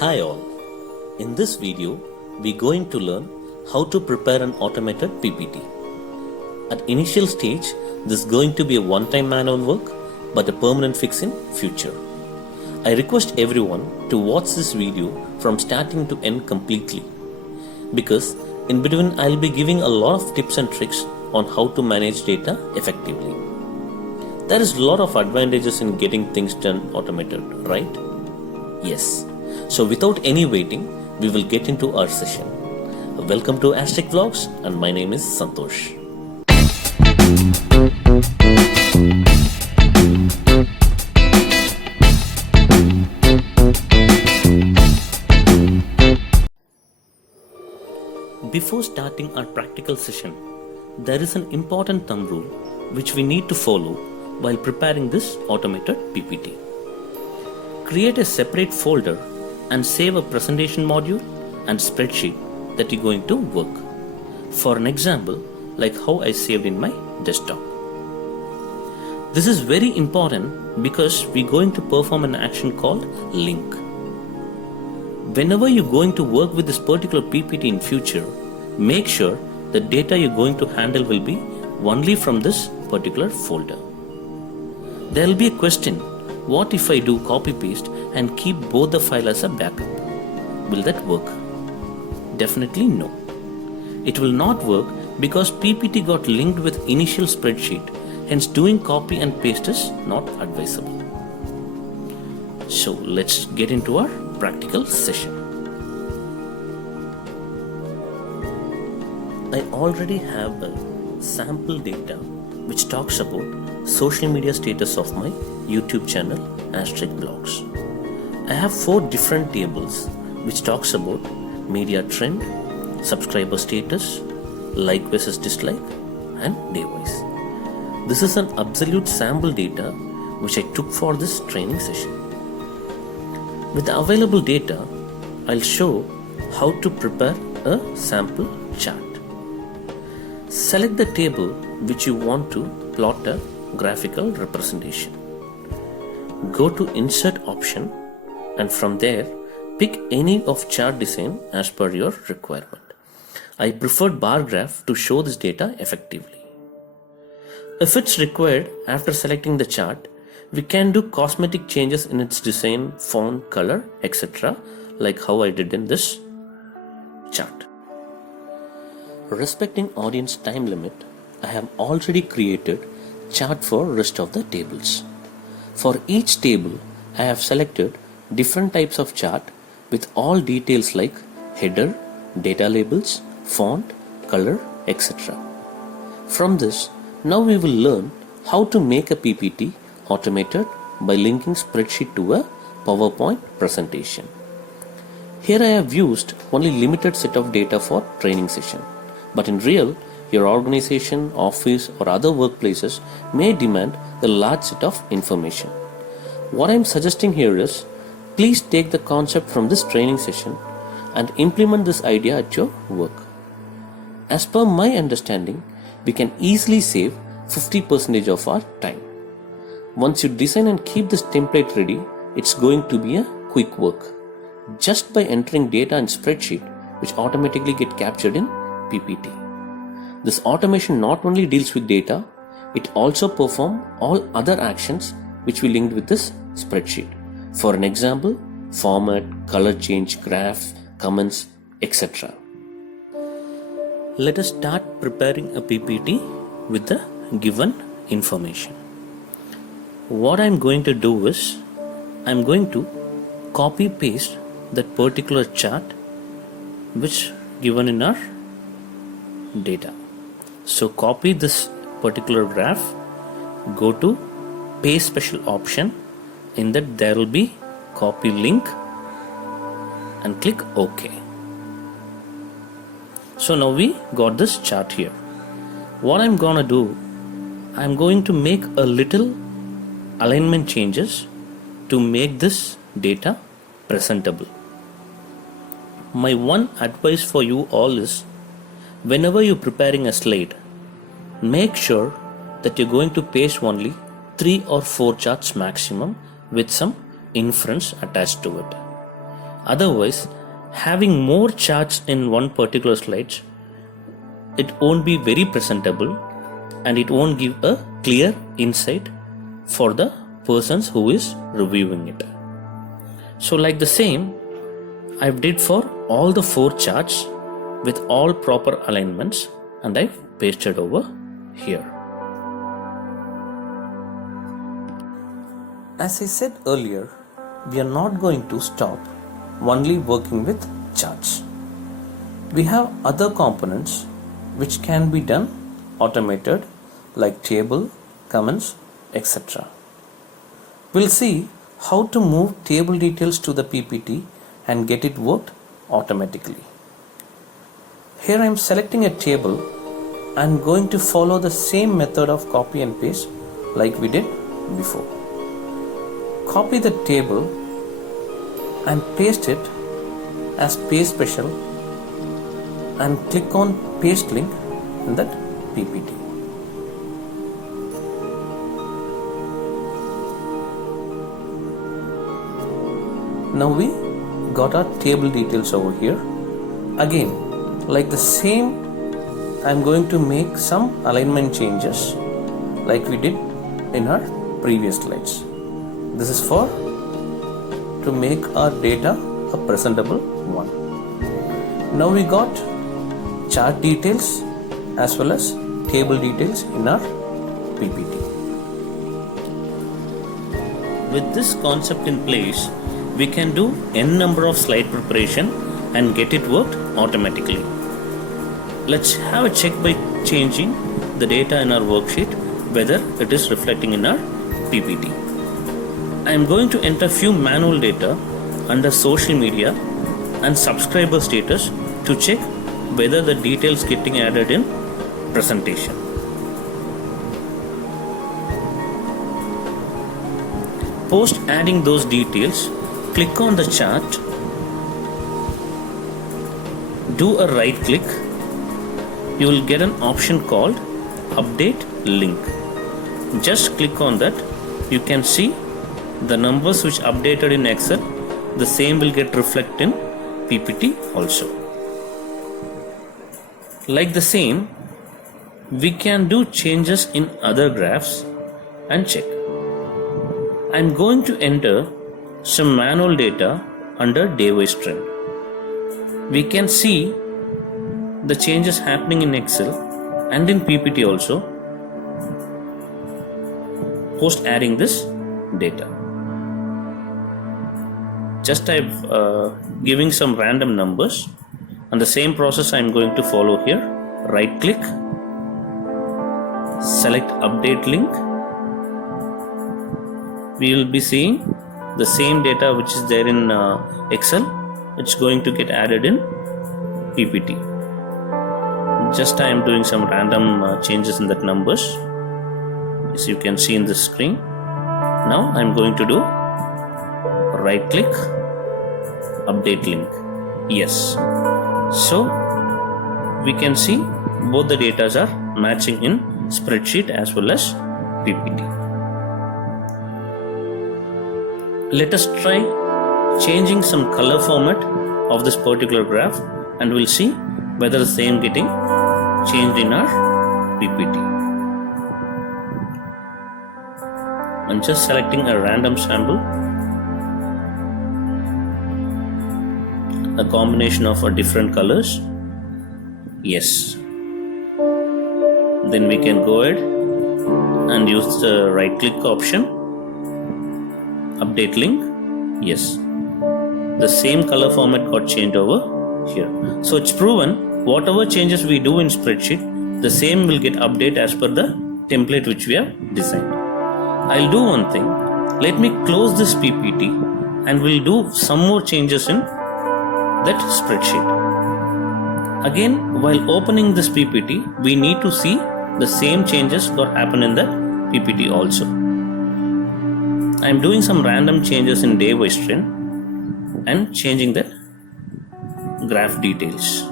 Hi all, in this video we're going to learn how to prepare an automated PPT. At initial stage, this is going to be a one-time manual work but a permanent fix in future. I request everyone to watch this video from starting to end completely because in between I'll be giving a lot of tips and tricks on how to manage data effectively. There is a lot of advantages in getting things done automated, right? Yes. So without any waiting, we will get into our session. Welcome to Aztec Vlogs and my name is Santosh. Before starting our practical session, there is an important thumb rule which we need to follow while preparing this automated PPT. Create a separate folder and save a presentation module and spreadsheet that you're going to work. For an example, like how I saved in my desktop. This is very important because we're going to perform an action called link. Whenever you're going to work with this particular PPT in future, make sure the data you're going to handle will be only from this particular folder. There will be a question, what if I do copy paste and keep both the file as a backup? Will that work? Definitely no. It will not work because PPT got linked with initial spreadsheet, hence doing copy and paste is not advisable. So let's get into our practical session. I already have a sample data which talks about social media status of my YouTube channel Aztec Vlogs. I have 4 different tables which talks about media trend, subscriber status, like versus dislike and day wise. This is an absolute sample data which I took for this training session. With the available data, I'll show how to prepare a sample chart. Select the table which you want to plot a graphical representation. Go to Insert option and from there pick any of chart design as per your requirement. I preferred bar graph to show this data effectively. If it's required after selecting the chart, we can do cosmetic changes in its design, font, color, etc. like how I did in this chart. Respecting audience time limit, I have already created chart for rest of the tables. For each table, I have selected different types of chart with all details like header, data labels, font, color, etc. From this, now we will learn how to make a PPT automated by linking spreadsheet to a PowerPoint presentation. Here I have used only limited set of data for training session, but in real, your organization, office or other workplaces may demand a large set of information. What I am suggesting here is, please take the concept from this training session and implement this idea at your work. As per my understanding, we can easily save 50% of our time. Once you design and keep this template ready, it's going to be a quick work. Just by entering data in spreadsheet, which automatically get captured in PPT. This automation not only deals with data, it also performs all other actions which we linked with this spreadsheet. For an example, format, color change, graph, comments, etc. Let us start preparing a PPT with the given information. What I am going to do is, I am going to copy paste that particular chart which given in our data. So copy this particular graph, go to paste special option, in that there will be copy link and click OK. So now we got this chart here. What I'm gonna do, I'm going to make a little alignment changes to make this data presentable. My one advice for you all is, whenever you're preparing a slide, make sure that you're going to paste only 3 or 4 charts maximum with some inference attached to it. Otherwise, having more charts in one particular slide, it won't be very presentable and it won't give a clear insight for the persons who is reviewing it. So like the same, I did for all the 4 charts with all proper alignments and I've pasted over here. As I said earlier, we are not going to stop only working with charts. We have other components which can be done automated like table, comments, etc. We'll see how to move table details to the PPT and get it worked automatically. Here I am selecting a table and going to follow the same method of copy and paste like we did before. Copy the table and paste it as paste special and click on paste link in that PPT. Now we got our table details over here. Again, like the same, I'm going to make some alignment changes like we did in our previous slides. This is for to make our data a presentable one. Now we got chart details as well as table details in our PPT. With this concept in place, we can do n number of slide preparation and get it worked automatically. Let's have a check by changing the data in our worksheet whether it is reflecting in our PPT. I am going to enter few manual data under social media and subscriber status to check whether the details getting added in presentation. Post adding those details, click on the chart, do a right click, you will get an option called update link. Just click on that, you can see the numbers which updated in Excel, the same will get reflected in PPT also. Like the same, we can do changes in other graphs and check. I'm going to enter some manual data under day-wise trend. We can see the changes happening in Excel and in PPT also post adding this data. Just I'm giving some random numbers and the same process I'm going to follow here. Right click, select update link. We will be seeing the same data which is there in Excel. It's going to get added in PPT. Just I am doing some random changes in that numbers, as you can see in the screen. Now I'm going to do right click, update link. Yes. So we can see both the data are matching in spreadsheet as well as PPT. Let us try changing some color format of this particular graph and we'll see whether the same getting changed in our PPT. I'm just selecting a random sample, a combination of different colors. Yes. Then we can go ahead and use the right click option, update link. Yes, the same color format got changed over here. So it's proven whatever changes we do in spreadsheet, the same will get updated as per the template which we have designed. I'll do one thing. Let me close this PPT and we'll do some more changes in that spreadsheet. Again, while opening this PPT, we need to see the same changes that happen in the PPT also. I am doing some random changes in day-wise trend and changing the graph details.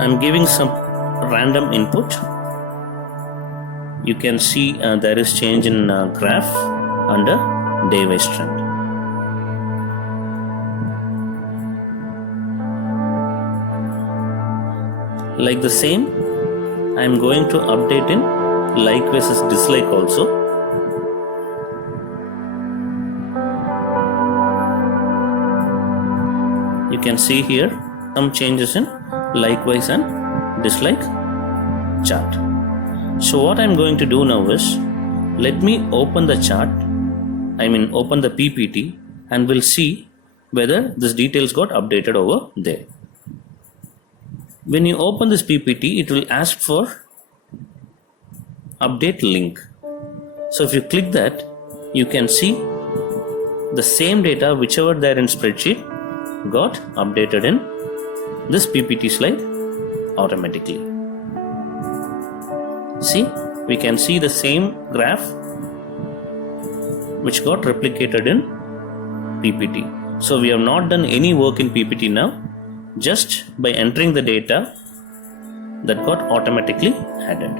I'm giving some random input. You can see there is change in graph under day-wise trend. Like the same, I am going to update in like versus dislike also. You can see here some changes in likewise and dislike chart. So what I am going to do now is, let me open the chart, open the PPT, and we'll see whether this details got updated over there. When you open this PPT, it will ask for update link. So if you click that, you can see the same data whichever there in spreadsheet got updated in this PPT slide automatically. See, we can see the same graph which got replicated in PPT. So we have not done any work in PPT now, just by entering the data that got automatically added.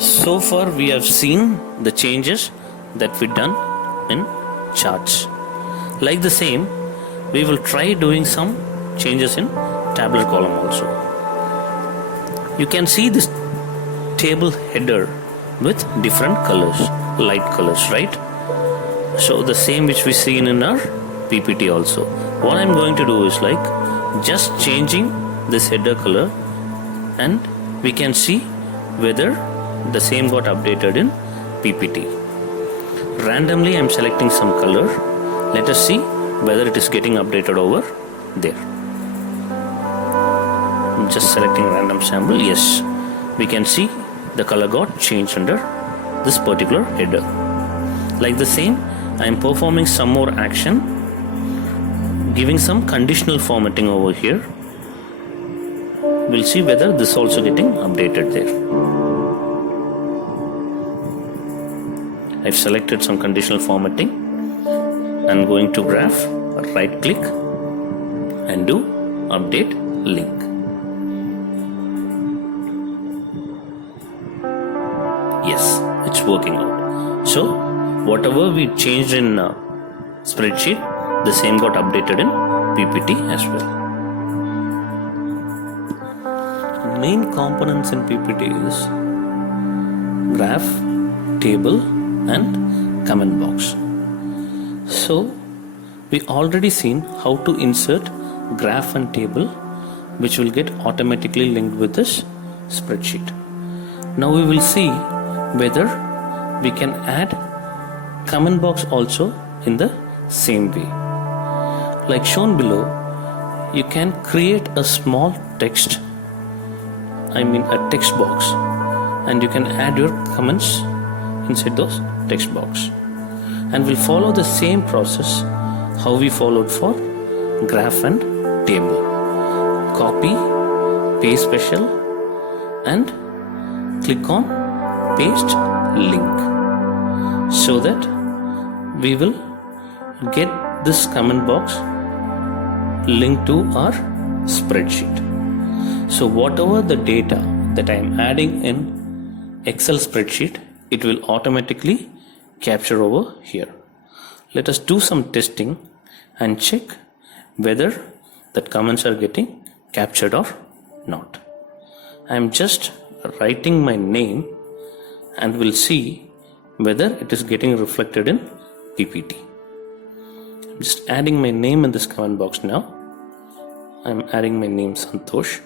So far we have seen the changes that we done in charts. Like the same, we will try doing some changes in tabular column also. You can see this table header with different colors, light colors, right? So the same which we see in our PPT also. What I'm going to do is just changing this header color, and we can see whether the same got updated in PPT. Randomly I'm selecting some color. Let us see whether it is getting updated over there. I'm just selecting random sample. Yes, we can see the color got changed under this particular header. Like the same, I am performing some more action, giving some conditional formatting over here. We'll see whether this also getting updated there. I've selected some conditional formatting. I'm going to graph, right click and do update link. Yes, it's working out. So whatever we changed in spreadsheet, the same got updated in PPT as well. Main components in PPT is graph, table and comment box. So we already seen how to insert graph and table, which will get automatically linked with this spreadsheet. Now we will see whether we can add comment box also in the same way. Like shown below, you can create a small text, a text box, and you can add your comments inside those text box. And we'll follow the same process how we followed for graph and table. Copy, paste special, and click on paste link, so that we will get this comment box linked to our spreadsheet. So whatever the data that I am adding in Excel spreadsheet, it will automatically capture over here. Let us do some testing and check whether that comments are getting captured or not. I am just writing my name and we'll see whether it is getting reflected in PPT. I'm just adding my name in this comment box now. I'm adding my name Santosh.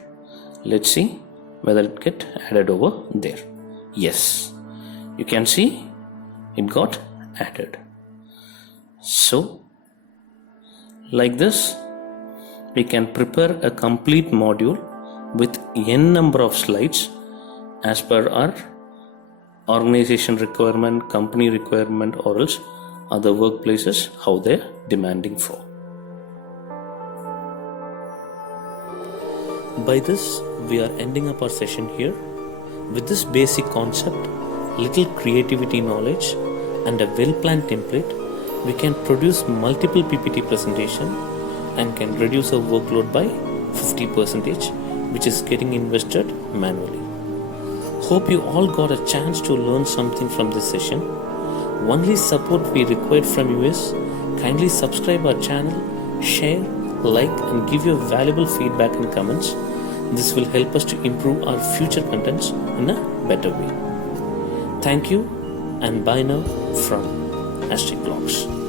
Let's see whether it get added over there. Yes, you can see it got added. So like this, we can prepare a complete module with n number of slides as per our organization requirement, company requirement, or else other workplaces how they're demanding for. By this, we are ending up our session here. With this basic concept, little creativity knowledge, and a well-planned template, we can produce multiple PPT presentation and can reduce our workload by 50%, which is getting invested manually. Hope you all got a chance to learn something from this session. Only support we require from you is kindly subscribe our channel, share, like and give your valuable feedback and comments. This will help us to improve our future contents in a better way. Thank you and bye now from Asterisk Blogs.